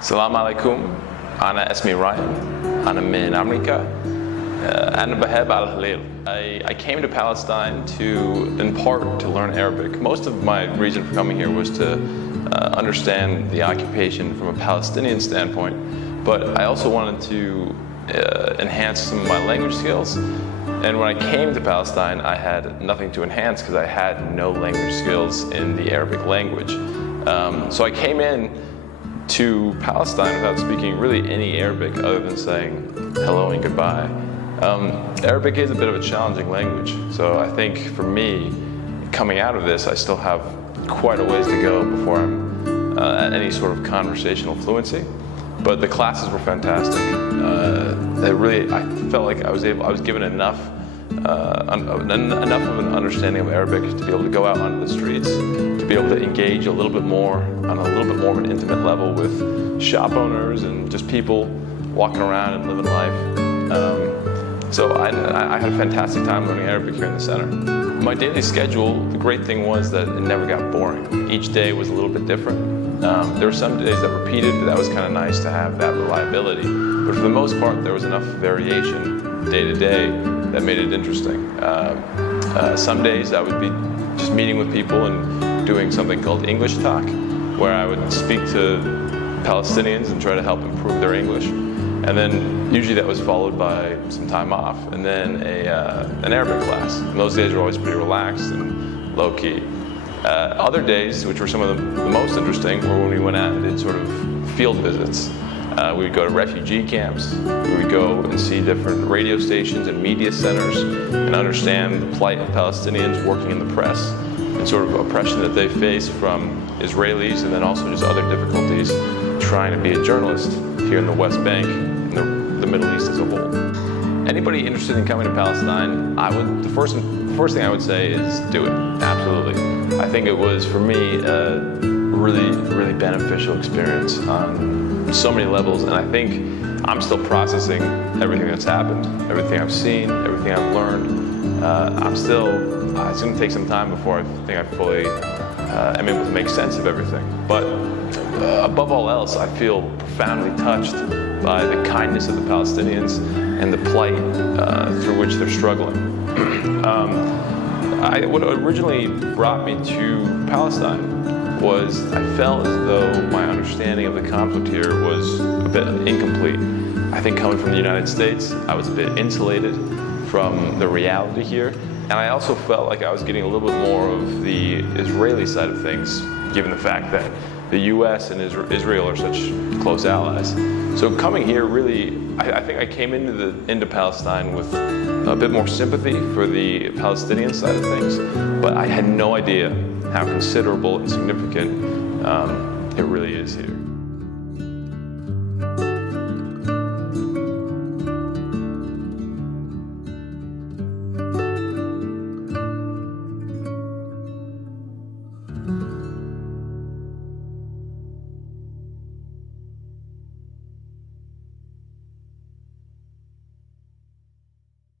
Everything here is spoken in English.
السلام عليكم. أنا اسمي رايان. أنا من أمريكا. أنا بحب على الهلال. I came to Palestine in part to learn Arabic. Most of my reason for coming here was to understand the occupation from a Palestinian standpoint, but I also wanted to enhance some of my language skills. And when I came to Palestine, I had nothing to enhance because I had no language skills in the Arabic language. So I came in to Palestine without speaking really any Arabic other than saying hello and goodbye. Arabic is a bit of a challenging language, so I think for me, coming out of this, I still have quite a ways to go before I'm at any sort of conversational fluency. But the classes were fantastic. I felt like I was given enough of an understanding of Arabic to be able to go out onto the streets, to be able to engage a little bit more on a little bit more of an intimate level with shop owners and just people walking around and living life. So I had a fantastic time learning Arabic here in the center. My daily schedule, the great thing was that it never got boring. Each day was a little bit different. There were some days that repeated, but that was kind of nice to have that reliability. But for the most part, there was enough variation day to day that made it interesting. Some days I would be just meeting with people and doing something called English Talk, where I would speak to Palestinians and try to help improve their English. And then usually that was followed by some time off and then an Arabic class. And those days were always pretty relaxed and low-key. Other days, which were some of the most interesting, were when we went out and did sort of field visits. We would go to refugee camps, we would go and see different radio stations and media centers and understand the plight of Palestinians working in the press and sort of oppression that they face from Israelis, and then also just other difficulties trying to be a journalist here in the West Bank and the Middle East as a whole. Anybody interested in coming to Palestine, the first thing I would say is do it, absolutely. I think it was, for me, a really, really beneficial experience on so many levels, and I think I'm still processing everything that's happened, everything I've seen, everything I've learned. It's going to take some time before I think I fully am able to make sense of everything. But above all else, I feel profoundly touched by the kindness of the Palestinians and the plight through which they're struggling. What originally brought me to Palestine was I felt as though my understanding of the conflict here was a bit incomplete. I think coming from the United States, I was a bit insulated from the reality here, and I also felt like I was getting a little bit more of the Israeli side of things, given the fact that the US and Israel are such close allies. So coming here, really, I think I came into Palestine with a bit more sympathy for the Palestinian side of things, but I had no idea how considerable and significant it really is here.